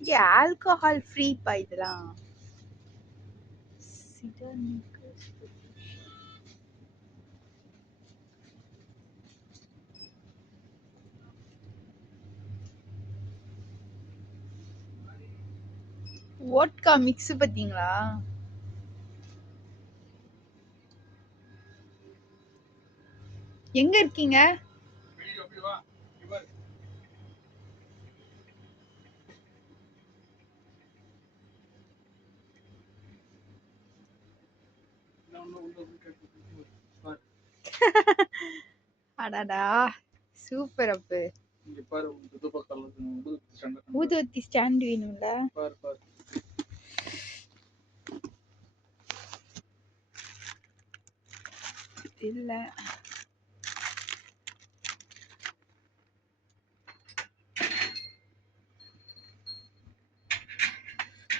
இங்க alcohol free பா இதெல்லாம். வோட்கா மிக்ஸ் பாத்தீங்களா? எங்க இருக்கீங்க? அடடா சூப்பர் அப்பு. இங்க பாரு ஊதுவத்தி ஸ்டாண்ட் வேணும்ல? பாரு பாரு. இல்ல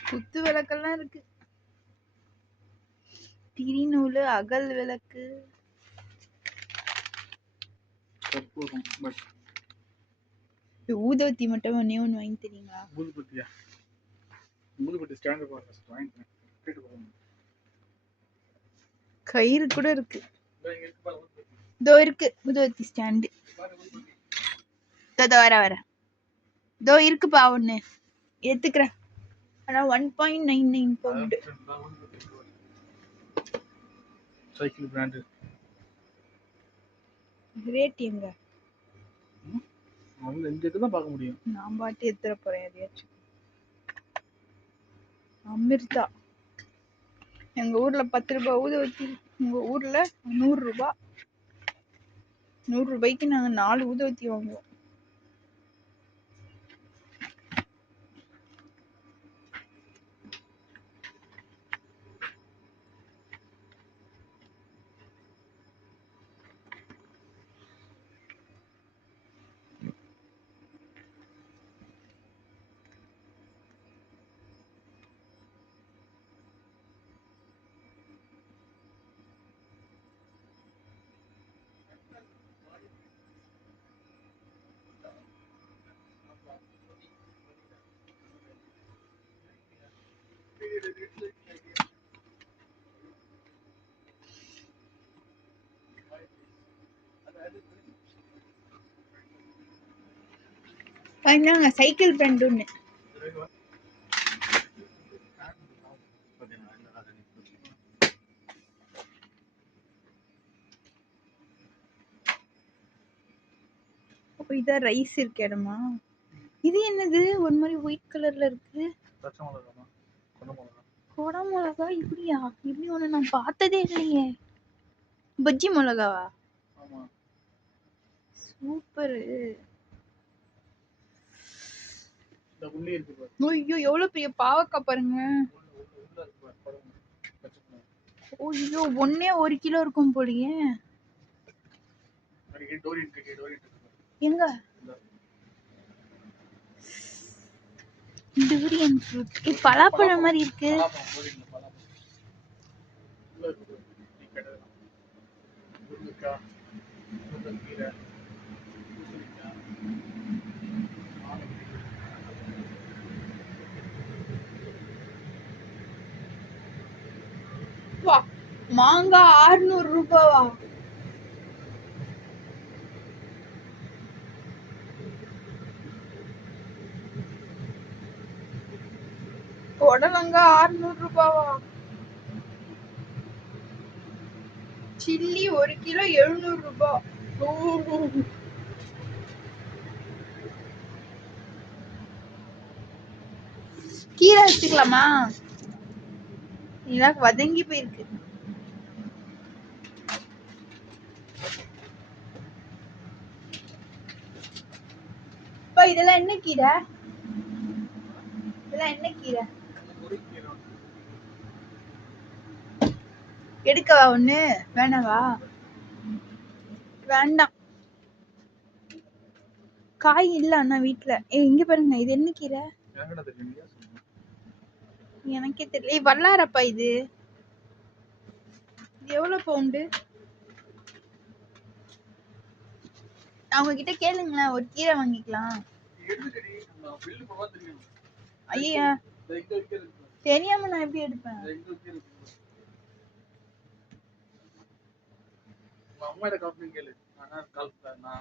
குத்து விளக்கெல்லாம் இருக்கு. திரிநூலு, அகல் விளக்கு. கற்பூரம் பட் ஊதுவத்தி மட்டும் ஒண்ணே ஒண்ணு வாங்கி தரீங்களா? ஊதுபத்தியா? ஊதுபத்தி ஸ்டாண்ட் பாரு ஃபர்ஸ்ட் வாங்கிக்கிறேன். கேட்டு பாருங்க. கயிறு கூட இருக்கு. இங்க இருக்கு பாரு ஊதுபத்தி. இதோ இருக்கு ஊதுவத்தி ஸ்டாண்டு. பாரு ஊதுபத்தி. இதோ வர இதோ இருக்குப்பா ஒண்ணு எடுத்துக்கிறேன். ஆனா 1.99 பவுண்டு. Cycle brand. ரேட் எங்க? அவங்க இந்த இதுதான் பார்க்க முடியும். நான் பாட்டு எடுத்துற போறேன் எதையாச்சும். அமிர்தா எங்க ஊர்ல 10 ரூபாய் ஊதுவத்தி, உங்க ஊர்ல 100 ரூபாய். 100 ரூபாய்க்கு நாங்க 4 ஊதுவத்தி வாங்குவோம். பாருங்க சைக்கிள் பிராண்ட் ஒண்ணு. அப்ப இதான் ரைஸ் இருக்க இடமா? இது என்னது ஒரு மாதிரி ஒயிட் கலர்ல இருக்கு? பச்சை மிளகா, கொடை மிளகா. கொடை மிளகா இப்படியா? இப்படி ஒண்ணு நான் பார்த்ததே இல்லையே. பஜ்ஜி மிளகாவா? ஆமா. சூப்பர். இந்த உள்ளே இருக்கு பாரு. ஐயோ எவ்வளவு பெரிய பாவக்காய் பாருங்க. உள்ள இருக்கு பாரு. பாருங்க. பச்சை மிளகா. ஐயோ ஒண்ணே 1 கிலோ இருக்கும் போலயே. அடிக்கடி டோரியன் இருக்கு, டோரியன் இருக்கு. எங்க? Durian fruit. இது பலாப்பழம் மாதிரி இருக்கு. பலாப்பழம் டோரியன்ல பலாப்பழம். உள்ள இருக்கு. நீ கேட்டது. முருங்கைக்காய், முருங்கைக்கீரை, பூசணிக்காய், ஆலப்பி. வா மாங்காய் 600 ரூபாவா? புடலங்காய் 600 ரூபாவா? சில்லி 1 கிலோ 700 ரூபாய். கீரை வச்சுக்கலாமா? இதெல்லாம் வதங்கி போயிருக்கு. இதெல்லாம் என்ன கீரை? இதெல்லாம் என்ன கீரை? எடுக்கவா ஒண்ணு? வேணாவா? வேண்டாம். காய் இல்ல அண்ணா வீட்டுல. இங்க பாருங்க இது என்ன கீரை? எனக்கே தெரியல. வல்லாரப்பா இது. இது எவ்வளவு பவுண்டு? அவங்க கிட்ட கேளுங்களேன், ஒரு கீரை வாங்கிக்கலாம். ஐயா தெரியாம நான் எப்படி எடுப்பேன்? அம்மாட்ட காப்பி கேளு. நான் கால் நான்